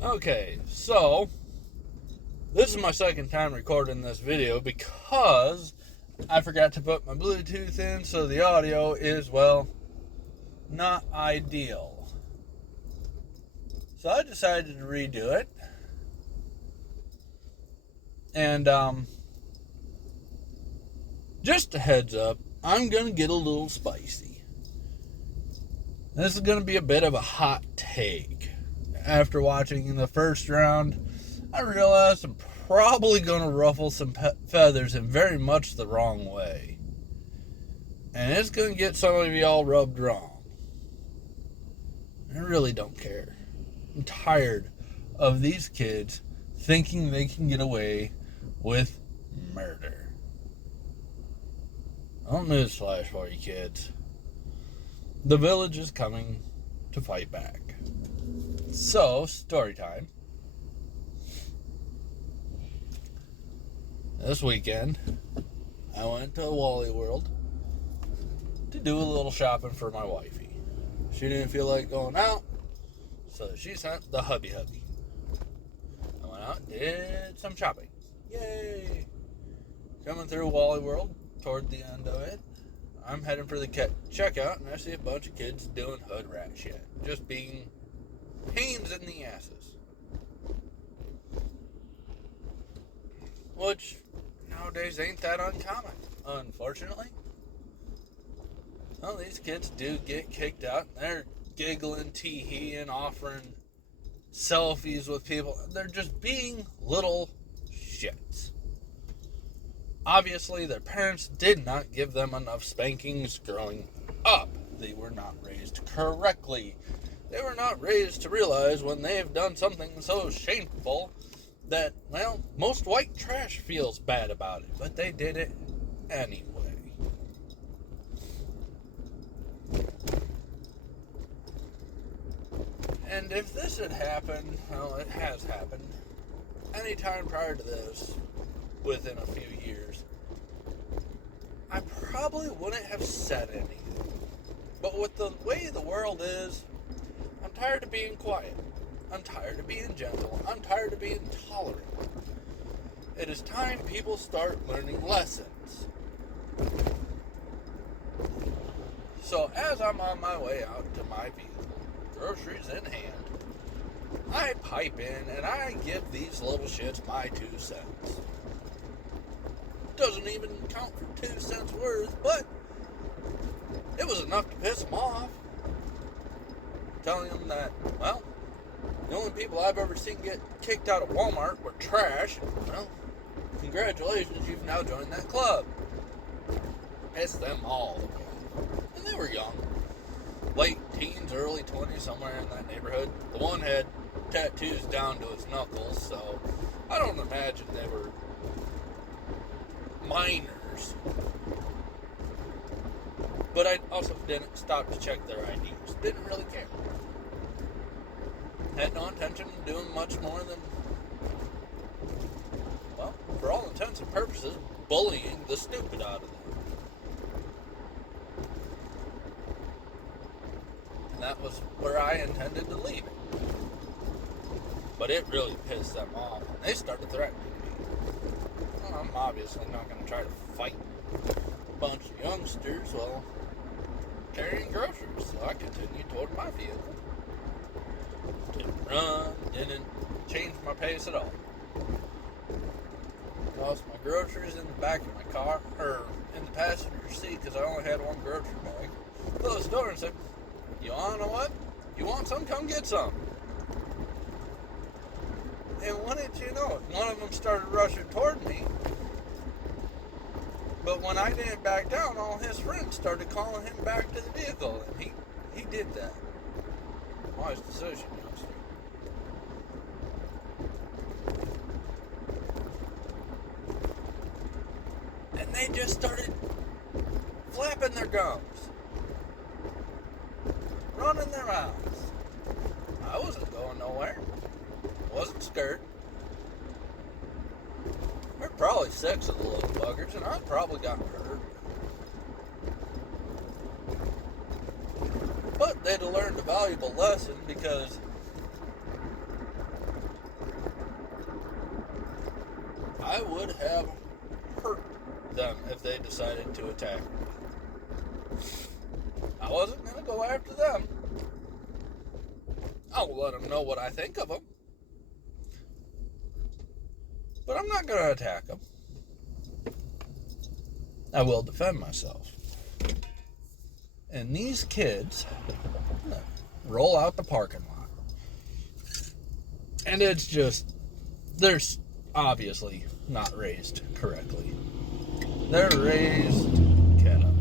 Okay, so this is my second time recording this video because I forgot to put my Bluetooth in, so the audio is, well, not ideal. So I decided to redo it. And just a heads up, I'm going to get a little spicy. This is going to be a bit of a hot take. After watching the first round, I realized I'm probably going to ruffle some feathers in very much the wrong way. And it's going to get some of y'all rubbed wrong. I really don't care. I'm tired of these kids thinking they can get away with murder. I'll newsflash for you kids. The village is coming to fight back. So, story time. This weekend, I went to Wally World to do a little shopping for my wifey. She didn't feel like going out, so she sent the hubby. I went out and did some shopping. Yay! Coming through Wally World, toward the end of it, I'm heading for the checkout, and I see a bunch of kids doing hood rat shit. Just being pains in the asses. Which, nowadays, ain't that uncommon, unfortunately. Well, these kids do get kicked out, and they're giggling, tee-heeing, offering selfies with people. They're just being little shits. Obviously, their parents did not give them enough spankings growing up. They were not raised correctly. They were not raised to realize when they've done something so shameful that, well, most white trash feels bad about it, but they did it anyway. And if this had happened, well, it has happened, any time prior to this, within a few years, I probably wouldn't have said anything. But with the way the world is, I'm tired of being quiet. I'm tired of being gentle. I'm tired of being tolerant. It is time people start learning lessons. So as I'm on my way out to my vehicle, groceries in hand, I pipe in and I give these little shits my 2 cents. Doesn't even count for 2 cents worth, but it was enough to piss them off. Telling them that, well, the only people I've ever seen get kicked out of Walmart were trash. Well, congratulations, you've now joined that club. Pissed them all away. And they were young. Late teens, early 20s, somewhere in that neighborhood. The one had tattoos down to his knuckles, so I don't imagine they were minors. But I also didn't stop to check their IDs. Didn't really care. Had no intention of doing much more than, well, for all intents and purposes, bullying the stupid out of them. And that was where I intended to leave it. But it really pissed them off. And they started threatening me. Well, I'm obviously not going to try to fight a bunch of youngsters while carrying groceries. So I continued toward my vehicle. Didn't run, didn't change my pace at all. Lost my groceries in the back of my car, or in the passenger seat, because I only had one grocery bag. Closed the door and said, "You wanna know what? You want some? Come get some." And wouldn't you know it, one of them started rushing toward me. But when I didn't back down, all his friends started calling him back to the vehicle, and he did that. Wise decision, youngster. And they just started flapping their gums, running their mouths. I wasn't going nowhere. Wasn't scared. There were probably 6 of the little buggers, and I probably got hurt. But they'd have learned a valuable lesson, because I would have hurt them if they decided to attack me. I wasn't going to go after them. I'll let them know what I think of them. But I'm not going to attack them. I will defend myself. And these kids roll out the parking lot. And it's just, they're obviously not raised correctly. They're raised ghetto.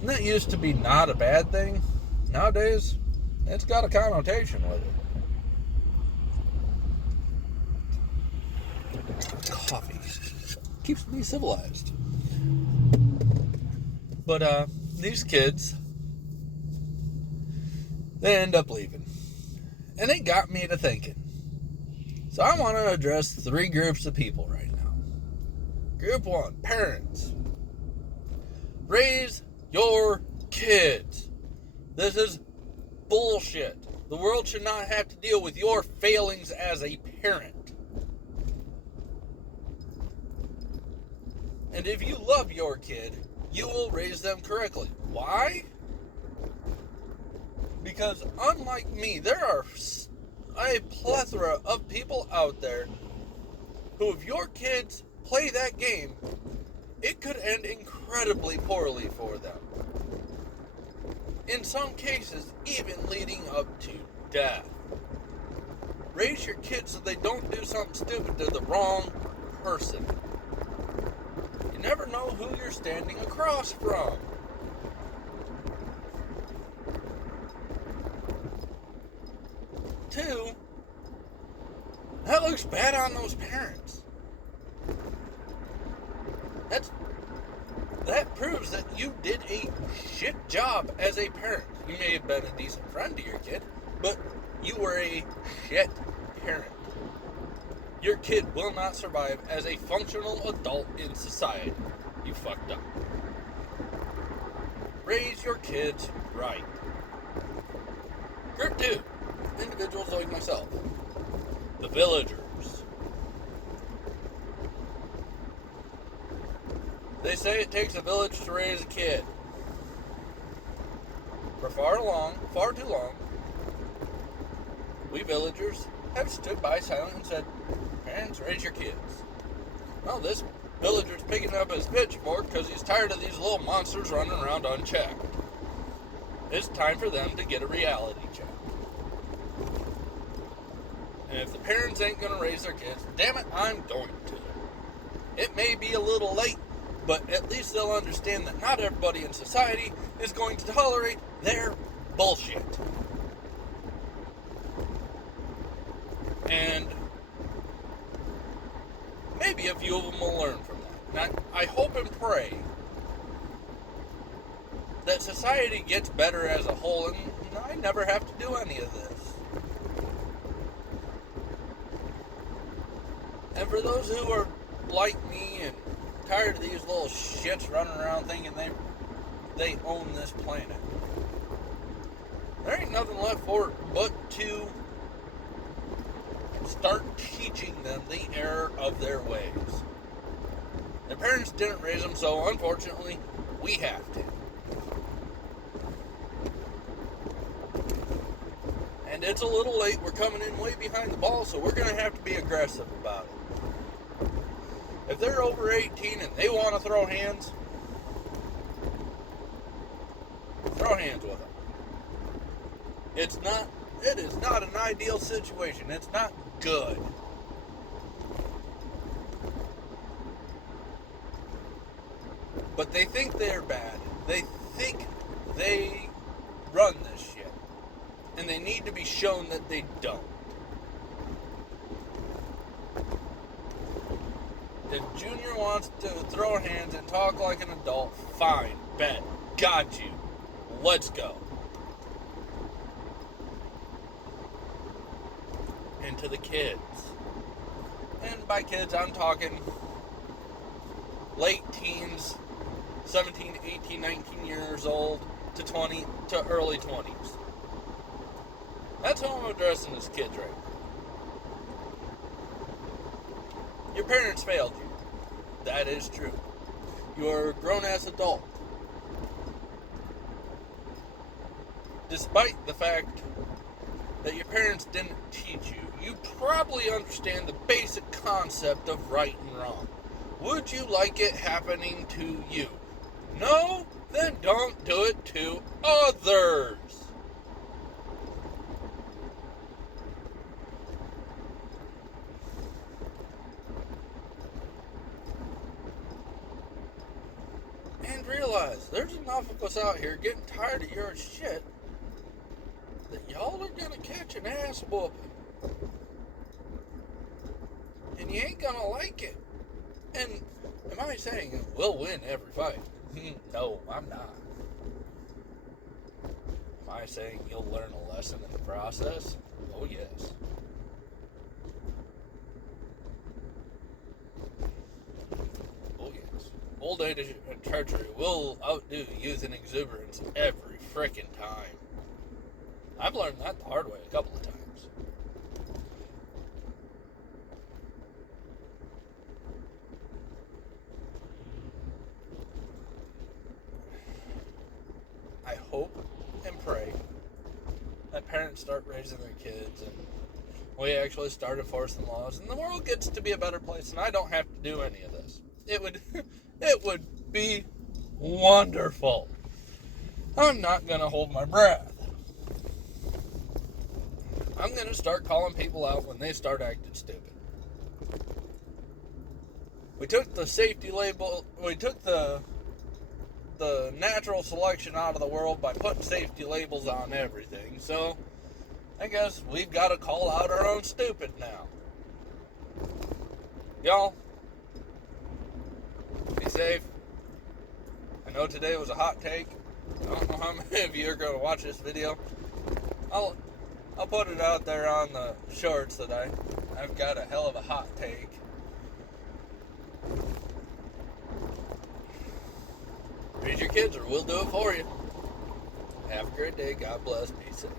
And that used to be not a bad thing. Nowadays, it's got a connotation with it. Coffee keeps me civilized. But these kids, they end up leaving. And it got me to thinking. So I want to address 3 groups of people right now. Group 1, parents. Raise your kids. This is bullshit. The world should not have to deal with your failings as a parent. And if you love your kid, you will raise them correctly. Why? Because unlike me, there are a plethora of people out there who, if your kids play that game, it could end incredibly poorly for them. In some cases, even leading up to death. Raise your kids so they don't do something stupid to the wrong person. You never know who you're standing across from. Two, that looks bad on those parents. That proves that you did a shit job as a parent. You may have been a decent friend to your kid, but you were a shit parent. Your kid will not survive as a functional adult in society. You fucked up. Raise your kids right. Group 2. Individuals like myself. The villagers. They say it takes a village to raise a kid. For far too long, we villagers have stood by silent and said, parents, raise your kids. Well, this villager's picking up his pitchfork because he's tired of these little monsters running around unchecked. It's time for them to get a reality check. And if the parents ain't going to raise their kids, damn it, I'm going to. It may be a little late, but at least they'll understand that not everybody in society is going to tolerate their bullshit. And maybe a few of them will learn from that. And I hope and pray that society gets better as a whole, and I never have to do any of this. And for those who are like me and tired of these little shits running around thinking they own this planet, there ain't nothing left for it but to start teaching them the error of their ways. Their parents didn't raise them, so unfortunately, we have to. And it's a little late. We're coming in way behind the ball, so we're going to have to be aggressive about it. If they're over 18 and they want to throw hands with them. It is not an ideal situation. It's not good. But they think they're bad. They think they run this shit. And they need to be shown that they don't. If Junior wants to throw hands and talk like an adult, fine, bet, got you. Let's go. And to the kids. And by kids, I'm talking late teens, 17, 18, 19 years old to 20 to early 20s. That's how I'm addressing this kids right now. Your parents failed you. That is true. You're a grown-ass adult. Despite the fact that your parents didn't teach you, you probably understand the basic concept of right and wrong. Would you like it happening to you? No? Then don't do it to others. And realize there's enough of us out here getting tired of your shit that y'all are gonna catch an ass whooping. And you ain't gonna like it. And am I saying we'll win every fight? No, I'm not. Am I saying you'll learn a lesson in the process? Oh, yes. Oh, yes. Old age and treachery will outdo youth and exuberance every frickin' time. I've learned that the hard way a couple of times. I hope and pray that parents start raising their kids and we actually start enforcing laws and the world gets to be a better place and I don't have to do any of this. It would be wonderful. I'm not gonna hold my breath. I'm gonna start calling people out when they start acting stupid. We took the safety label, we took the natural selection out of the world by putting safety labels on everything. So, I guess we've got to call out our own stupid now. Y'all, be safe. I know today was a hot take. I don't know how many of you are going to watch this video. I'll put it out there on the shorts that I've got a hell of a hot take. Raise your kids or we'll do it for you. Have a great day. God bless. Be safe.